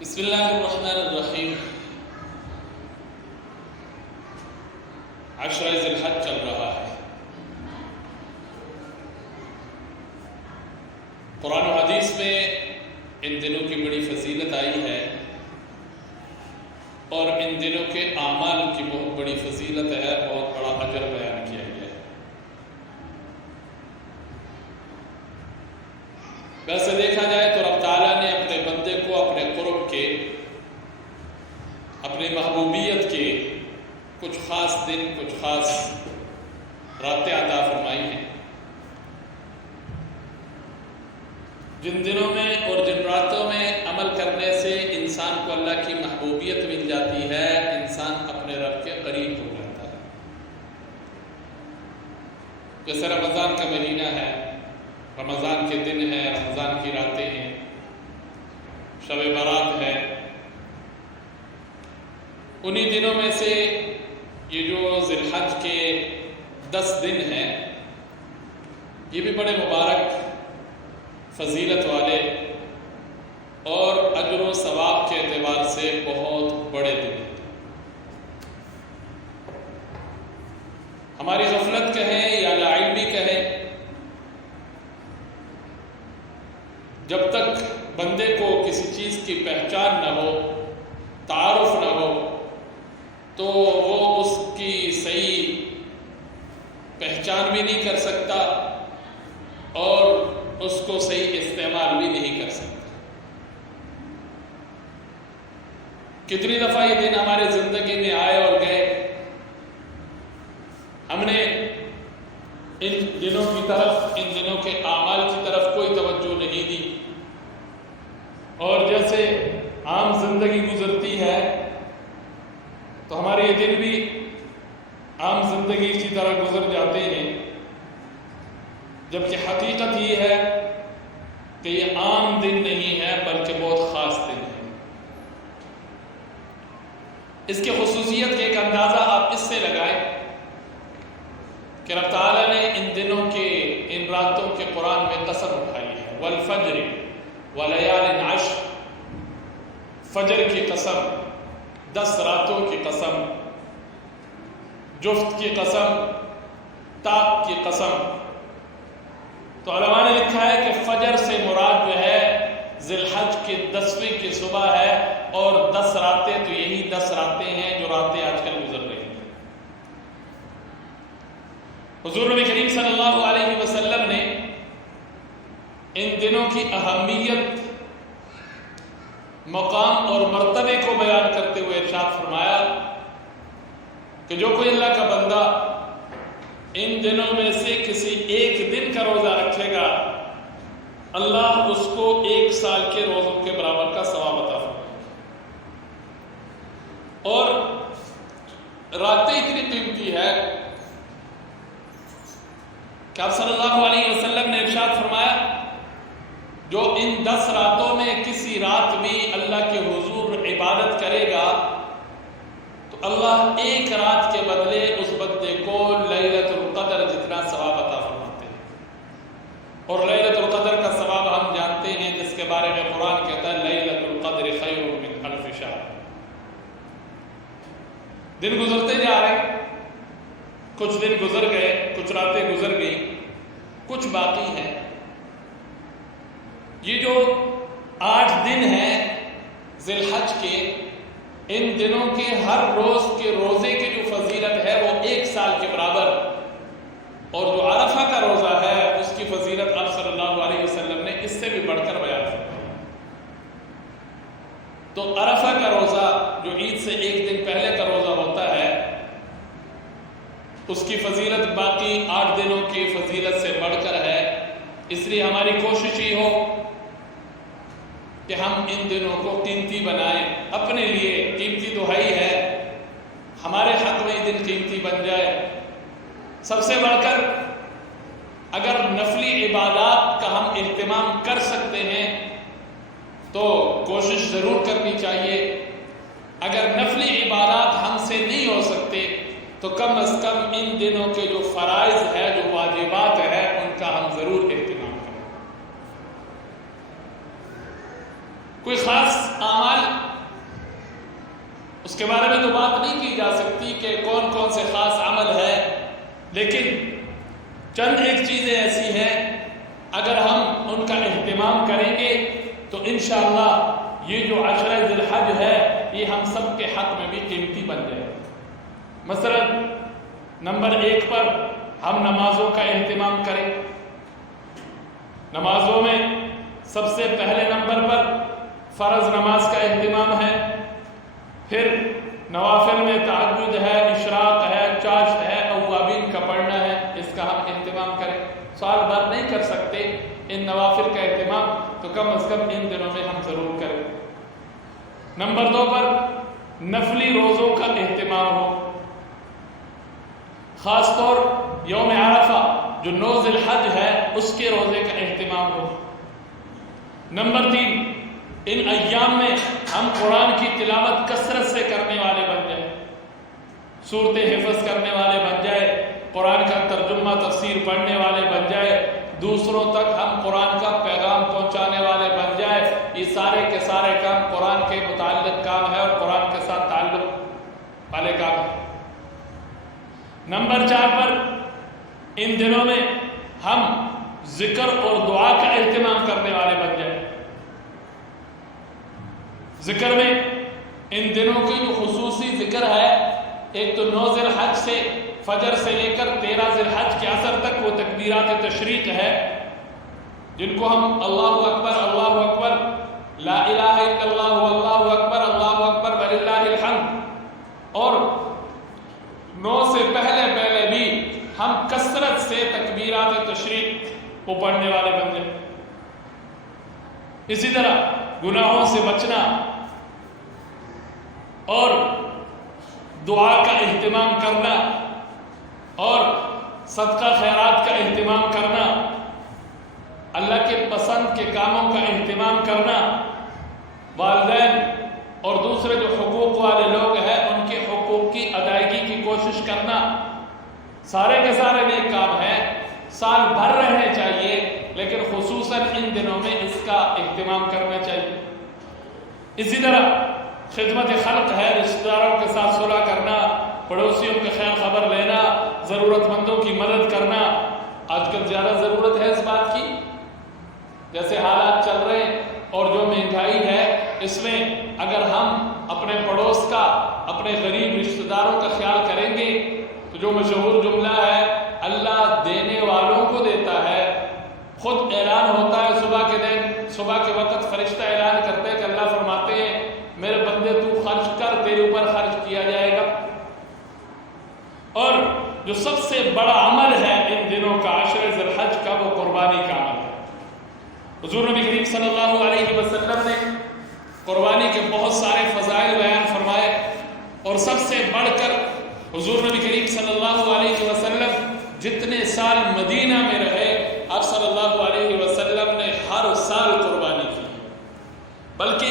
بسم اللہ الرحمن الرحیم۔ عشرہ ذی الحج چل رہا ہے۔ قرآن و حدیث میں ان دنوں کی بڑی فضیلت آئی ہے اور ان دنوں کے اعمال کی بہت بڑی فضیلت ہے، بہت بڑا اجر بیان کیا گیا ہے۔ ویسے دیکھا جائے تو رب تعالیٰ نے اپنے بندے کو اپنے قرب کے، اپنی محبوبیت کے کچھ خاص دن، کچھ خاص راتیں عطا فرمائی ہیں، جن دنوں میں اور جن راتوں میں عمل کرنے سے انسان کو اللہ کی محبوبیت مل جاتی ہے، انسان اپنے رب کے قریب ہو جاتا ہے۔ جیسے رمضان کا مہینہ ہے، رمضان کے دن ہیں، رمضان کی راتیں ہیں، شب برات ہے۔ انہی دنوں میں سے یہ جو ذی الحج کے 10 دن ہیں، یہ بھی بڑے مبارک، فضیلت والے اور اجر و ثواب کے اعتبار سے بہت بڑے دن ہیں۔ ہماری غفلت کہیں یا لاعلمی کہیں، جب تک بندے کو کسی چیز کی پہچان نہ ہو، تعارف نہ ہو، تو وہ اس کی صحیح پہچان بھی نہیں کر سکتا اور اس کو صحیح استعمال بھی نہیں کر سکتا۔ کتنی دفعہ یہ دن ہمارے زندگی میں آئے اور گئے، ہم نے ان دنوں کی طرف، ان دنوں کے اعمال کی طرف کوئی توجہ نہیں دی، اور جیسے عام زندگی گزرتی ہے تو ہمارے یہ دن بھی عام زندگی کی طرح گزر جاتے ہیں، جبکہ حقیقت یہ ہے کہ یہ عام دن نہیں ہے بلکہ بہت خاص دن ہے۔ اس کی خصوصیت کے ایک اندازہ آپ اس سے لگائیں کہ رب تعالیٰ نے ان دنوں کے، ان راتوں کے قرآن میں قسم اٹھائی ہے، والفجر ولیال عشر، فجر کی قسم، 10 راتوں کی قسم، جفت کی قسم، تاک کی قسم۔ تو علماء نے لکھا ہے کہ فجر سے مراد جو ہے ذی الحج کی 10ویں کی صبح ہے، اور 10 راتیں تو یہی 10 راتیں ہیں جو راتیں آج کل گزر رہی ہیں۔ حضور نبی کریم صلی اللہ علیہ وسلم نے ان دنوں کی اہمیت، مقام اور مرتبے کو بیان کرتے ہوئے ارشاد فرمایا کہ جو کوئی اللہ کا بندہ ان دنوں میں سے کسی ایک دن کا روزہ رکھے گا، اللہ اس کو 1 سال کے روزوں کے برابر کا ثواب عطا فرمائے گا۔ اور راتیں اتنی قیمتی ہے کہ آپ صلی اللہ علیہ وسلم نے ارشاد فرمایا، جو ان 10 راتوں میں کسی رات بھی اللہ کے حضور عبادت کرے گا تو اللہ 1 رات کے بدلے اس بندے کو لیلۃ القدر جتنا ثواب عطا فرماتے ہیں۔ اور لیلۃ القدر کا ثواب ہم جانتے ہیں، جس کے بارے میں قرآن کہتا ہے لیلۃ القدر خیر من 1000 شہر۔ دن گزرتے جا رہے ہیں، کچھ دن گزر گئے، کچھ راتیں گزر گئی، کچھ باقی ہیں۔ یہ جو 8 دن ہیں ذی الحج کے، ان دنوں کے ہر روز کے روزے کی جو فضیلت ہے وہ 1 سال کے برابر، اور جو عرفہ کا روزہ ہے اس کی فضیلت آپ صلی اللہ علیہ وسلم نے اس سے بھی بڑھ کر بیان فرمائی۔ تو عرفہ کا روزہ جو عید سے 1 دن پہلے کا روزہ ہوتا ہے، اس کی فضیلت باقی 8 دنوں کی فضیلت سے بڑھ کر ہے۔ اس لیے ہماری کوشش ہی ہو کہ ہم ان دنوں کو قیمتی بنائیں، اپنے لیے قیمتی تو ہے ہی ہے، ہمارے حق میں یہ دن قیمتی بن جائے۔ سب سے بڑھ کر اگر نفلی عبادات کا ہم اہتمام کر سکتے ہیں تو کوشش ضرور کرنی چاہیے۔ اگر نفلی عبادات ہم سے نہیں ہو سکتے تو کم از کم ان دنوں کے جو فرائض ہے، جو واجبات ہے، ان کا ہم ضرور اہتمام کریں۔ کوئی خاص اعمال اس کے بارے میں تو بات نہیں کی جا سکتی کہ کون کون سے خاص عمل ہے، لیکن چند ایک چیزیں ایسی ہیں اگر ہم ان کا اہتمام کریں گے تو انشاءاللہ یہ جو عشرہ ذی الحج ہے یہ ہم سب کے حق میں بھی قیمتی بن جائے۔ مثلا نمبر 1 پر ہم نمازوں کا اہتمام کریں۔ نمازوں میں سب سے پہلے نمبر پر فرض نماز کا اہتمام ہے، پھر نوافل میں تہجد ہے، اشراق ہے، چاشت ہے، اوابین کا پڑھنا ہے، اس کا ہم اہتمام کریں۔ سال بھر نہیں کر سکتے ان نوافل کا اہتمام تو کم از کم ان دنوں میں ہم ضرور کریں۔ نمبر 2 پر نفلی روزوں کا اہتمام ہو، خاص طور یوم عرفہ جو 9 ذی الحج ہے اس کے روزے کا اہتمام ہو۔ نمبر 3 ان ایام میں ہم قرآن کی تلاوت کثرت سے کرنے والے بن جائیں، صورتیں حفظ کرنے والے بن جائے، قرآن کا ترجمہ تفسیر پڑھنے والے بن جائے، دوسروں تک ہم قرآن کا پیغام پہنچانے والے بن جائے۔ یہ سارے کے سارے کام قرآن کے متعلق کام ہے اور قرآن کے ساتھ تعلق والے کام ہے۔ نمبر 4 پر ان دنوں میں ہم ذکر اور دعا کا اہتمام کرنے والے بن جائیں۔ ذکر میں ان دنوں کی جو خصوصی ذکر ہے، ایک تو 9 ذی الحج سے فجر سے لے کر 13 ذی الحج کے عصر تک وہ تکبیرات تشریق ہے جن کو ہم اللہ اکبر، لا الہ الا اللہ، اللہ اکبر وللہ الحمد، اور 9 سے پہلے بھی ہم کثرت سے تکبیرات تشریق وہ پڑھنے والے بن جائیں۔ اسی طرح گناہوں سے بچنا اور دعا کا اہتمام کرنا اور صدقہ خیرات کا اہتمام کرنا، اللہ کے پسند کے کاموں کا اہتمام کرنا، والدین اور دوسرے جو حقوق والے لوگ ہیں ان کے حقوق کی ادائیگی کی کوشش کرنا، سارے کے سارے نیک کام ہیں، سال بھر رہنے چاہیے لیکن خصوصاً ان دنوں میں اس کا اہتمام کرنا چاہیے۔ اسی طرح خدمت خلق ہے، رشتہ داروں کے ساتھ صلح کرنا، پڑوسیوں کے خیر خبر لینا، ضرورت مندوں کی مدد کرنا۔ آج کل زیادہ ضرورت ہے اس بات کی، جیسے حالات چل رہے ہیں اور جو مہنگائی ہے اس میں اگر ہم اپنے پڑوس کا، اپنے غریب رشتہ داروں کا خیال کریں گے تو جو مشہور جملہ ہے اللہ دینے والوں کو دیتا ہے، خود اعلان ہوتا ہے صبح کے وقت فرشتہ اعلان کرتے ہیں کہ اللہ فرماتے ہیں میرے بندے تو خرچ کر، تیرے اوپر خرچ کیا جائے گا۔ اور جو سب سے بڑا عمل ہے ان دنوں کا، عشر ذی الحج کا، وہ قربانی کا عمل ہے۔ حضور نبی کریم صلی اللہ علیہ وسلم نے قربانی کے بہت سارے فضائل بیان فرمائے اور سب سے بڑھ کر حضور نبی کریم صلی اللہ علیہ وسلم جتنے سال مدینہ میں رہے آپ صلی اللہ علیہ وسلم نے ہر سال قربانی کی، بلکہ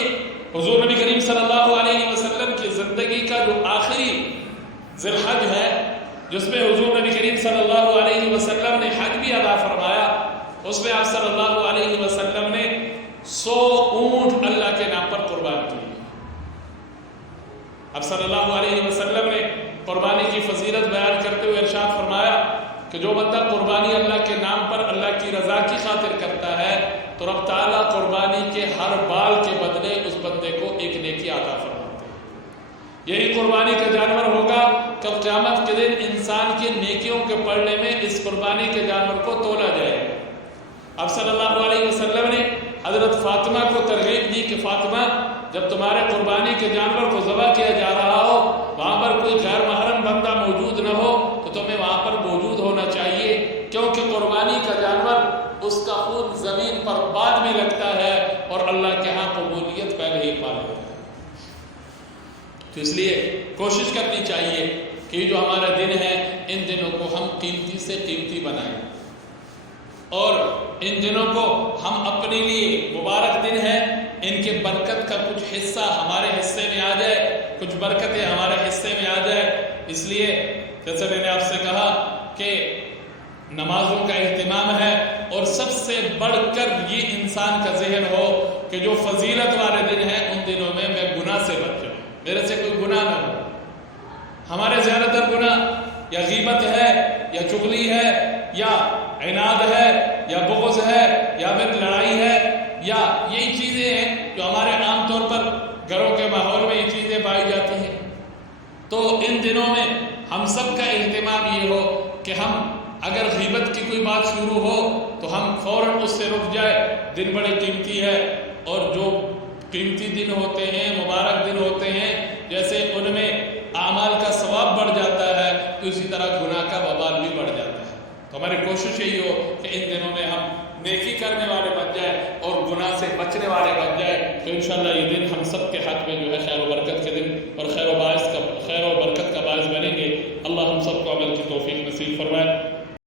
حضور نبی کریم صلی اللہ علیہ وسلم کی زندگی کا جو آخری ذی الحج ہے جس میں حضور نبی کریم صلی اللہ علیہ وسلم نے حج بھی ادا فرمایا، اس میں آپ صلی اللہ علیہ وسلم نے 100 اونٹ اللہ کے نام پر قربان کی۔ آپ صلی اللہ علیہ وسلم نے قربانی کی فضیلت بیان کرتے ہوئے ارشاد فرمایا کہ جو بندہ قربانی اللہ کے نام پر اللہ کی رضا کی خاطر کرتا ہے تو رب تعالیٰ قربانی کے ہر بال کے بدلے اس بندے کو ایک نیکی عطا فرماتے ہیں۔ یہی قربانی کا جانور ہوگا کل قیامت کے دن انسان کی نیکیوں کے پڑھنے میں اس قربانی کے جانور کو تولا جائے گا۔ اب صلی اللہ علیہ وسلم نے حضرت فاطمہ کو ترغیب دی کہ فاطمہ جب تمہارے قربانی کے جانور کو ذبح کیا جا رہا ہو وہاں پر کوئی غیر محرم بندہ موجود نہ ہو تو تمہیں وہاں پر موجود ہونا چاہیے، کیونکہ قربانی کا جانور اس کا خون زمین پر بعد میں لگتا ہے اور اللہ کے ہاں قبولیت پہلے ہی پا لیتا ہے۔ تو اس لیے کوشش کرنی چاہیے کہ جو ہمارا دن ہے ان دنوں کو ہم قیمتی سے قیمتی بنائیں اور ان دنوں کو ہم اپنے لیے مبارک دن ہے، ان کے برکت کا کچھ حصہ ہمارے حصے میں آ جائے، کچھ برکتیں ہمارے حصے میں آ جائے۔ اس لیے جیسے میں نے آپ سے کہا کہ نمازوں کا اہتمام ہے اور سب سے بڑھ کر یہ انسان کا ذہن ہو کہ جو فضیلت والے گناہ نہ ہو. ہمارے زیادہ تر گناہ یا غیبت ہے یا چغلی ہے یا عناد ہے یا بغض ہے یا پھر لڑائی ہے یا یہی چیزیں ہیں جو ہمارے عام طور پر گھروں کے ماحول میں یہ چیزیں پائی جاتی ہیں. تو ان دنوں میں ہم سب کا اہتمام یہ ہو کہ ہم اگر غیبت کی کوئی بات شروع ہو تو ہم فوراً اس سے رک جائے. دن بڑے قیمتی ہے اور جو قیمتی دن ہوتے ہیں مبارک دن ہوتے ہیں جیسے ان میں اعمال کا ثواب بڑھ جاتا ہے تو اسی طرح گناہ کا وبال بھی بڑھ جاتا ہے. تو ہماری کوشش یہی ہو کہ ان دنوں میں ہم نیکی کرنے والے بن جائیں اور گناہ سے بچنے والے بن جائیں. تو انشاءاللہ یہ دن ہم سب کے حق میں جو ہے خیر و برکت کے دن اور خیر و برکت کا باعث بنیں گے. اللہ ہم سب کو عمل کی توفیق نصیب فرمائے.